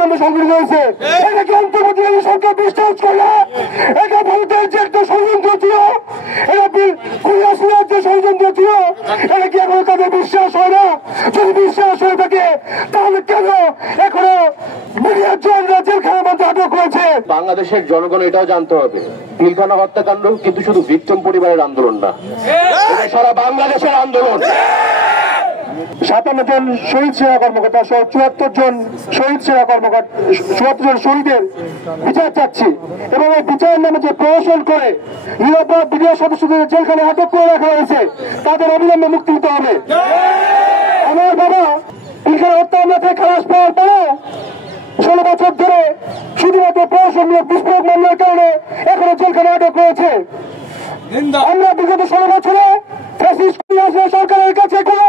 হত্যাকাণ্ড সংঘটিত হয়েছে। এটাকে অন্তর্বর্তীকালীন সরকার বিশ্বাস করলে এটা ভারতের যে একটা ষড়যন্ত্র ছিল, এটা কুলিয়াসিনার যে ষড়যন্ত্র ছিল, এটা কি এখনো তাদের বিশ্বাস হয় না? যদি বিশ্বাস হয়ে থাকে তাহলে কেন এখনো মিডিয়ার জনরা জেলখানার মধ্যে আটক রয়েছে? বাংলাদেশের জনগণ এটাও জানতে হবে, পিলখানা হত্যাকাণ্ড কিন্তু শুধু ভিক্টিম পরিবারের আন্দোলন না, এটা সারা বাংলাদেশের আন্দোলন। 57 জন শহীদ সেনা কর্মকর্তা সহ 74 জন শহীদ সেনা কর্মকর্তা 74 জন শহীদের বিচার চাচ্ছি এবং এই বিচারের নামে যে প্রহসন করে নিরাপরাধ বিডিআর সদস্যদের জেলখানে আটক করে রাখা হয়েছে তাদের অবিলম্বে মুক্তি দিতে হবে। আমার বাবা পিলখানা হত্যা মামলা থেকে খালাস পাওয়ার পরেও 16 বছর ধরে শুধুমাত্র প্রহসনমূলক বিস্ফোরক মামলার কারণে এখনো জেলখানে আটক রয়েছে। আমরা বিগত 16 বছরে সরকারের কাছে কোনো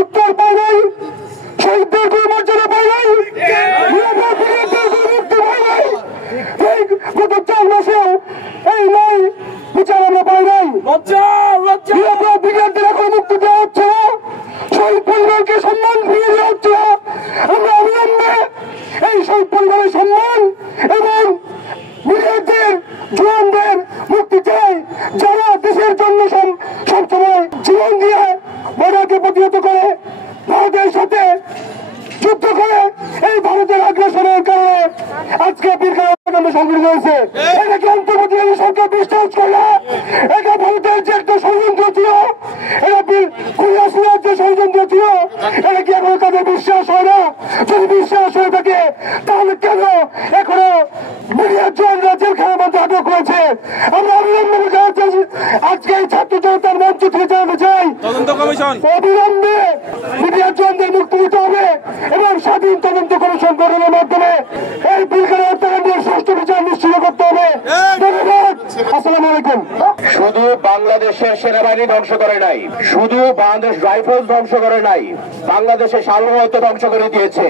উত্তর পাই নাই, শহীদদের কোনো মর্যাদা পাই নাই, মুক্তি পাই নাই। গত 4 মাসেও এই নয় বিচার আমরা পাই নাই। বিজ্ঞানদের এখন মুক্তি দেওয়া হচ্ছে না, শহীদ পরিবারকে সম্মান ফিরিয়ে দেওয়া হচ্ছে না। আমরা অবিলম্বে এই শহীদ পরিবারের সম্মান এবং বিদেশদের জওয়ানদের মুক্তি চাই, যারা দেশের জন্য সবসময় জীবন দিয়ে বর্ডারকে প্রতিহত করে ভারতের সাথে যুদ্ধ করে এই ভারতের আগ্রাসনের কারণে আজকে পিলখানা হত্যাকাণ্ড সংঘটিত হয়েছে। এটাকে অন্তর্বর্তীকালীন সরকার বিশ্বাস করলে এটা ভারতের যে একটা ষড়যন্ত্র ছিল, এটা কুলিয়াসিনার যে ষড়যন্ত্র ছিল, এটা কি এখনো তাদের বিশ্বাস হয় না? যদি বিশ্বাস হয়ে থাকে তাহলে কেন এখনো মিডিয়ার জনরা জেলখানার মধ্যে আটক রয়েছে? আমরা অবিলম্বে আজকে এই ছাত্র জনতার মঞ্চ থেকে জানাতে চাই, অবিলম্বে মিডিয়ার জনদের মুক্তি দিতে হবে এবং স্বাধীন তদন্ত কমিশন গঠনের মাধ্যমে এই পিলখানা হত্যাকাণ্ডের সুষ্ঠু বিচার নিশ্চিত করতে হবে। ধন্যবাদ। আসসালামু আলাইকুম। শুধু বাংলাদেশের সেনাবাহিনী ধ্বংস করে নাই, শুধু বাংলাদেশ রাইফেলস ধ্বংস করে নাই, বাংলাদেশের সার্বভৌমত্ব ধ্বংস করে দিয়েছে।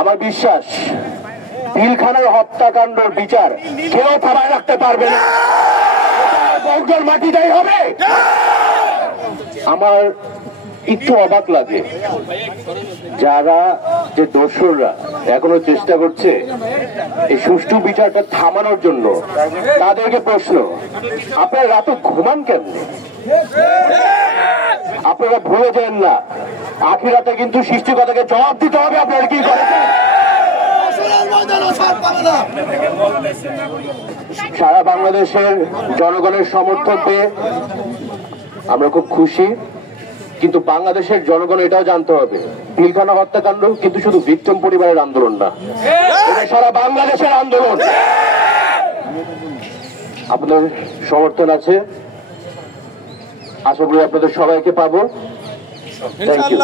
আমার বিশ্বাস পিলখানার হত্যাকাণ্ডের বিচার কেউ থামায় রাখতে পারবে না, বগডোর মাটিটাই হবে। আমার একটু অবাক লাগে যারা যে দোসররা এখনো চেষ্টা করছে এই সুষ্ঠু বিচারটা থামানোর জন্য। তাদেরকে প্রশ্ন, আপনারা রাতে ঘুমান কেমনে? আপনারা ভুলে যান না আখিরাতে কিন্তু সৃষ্টিকর্তাকে জবাব দিতে হবে আপনারা কি করেছেন। সারা বাংলাদেশের জনগণের সমর্থন পেয়ে আমরা খুব খুশি, কিন্তু বাংলাদেশের জনগণ এটাও জানতে হবে, পিলখানা হত্যাকাণ্ড কিন্তু শুধু ভিক্টিম পরিবারের আন্দোলন না, এটা সারা বাংলাদেশের আন্দোলন। আপনাদের সমর্থন আছে, আশা করি আপনাদের সবাইকে পাবো। Thank you.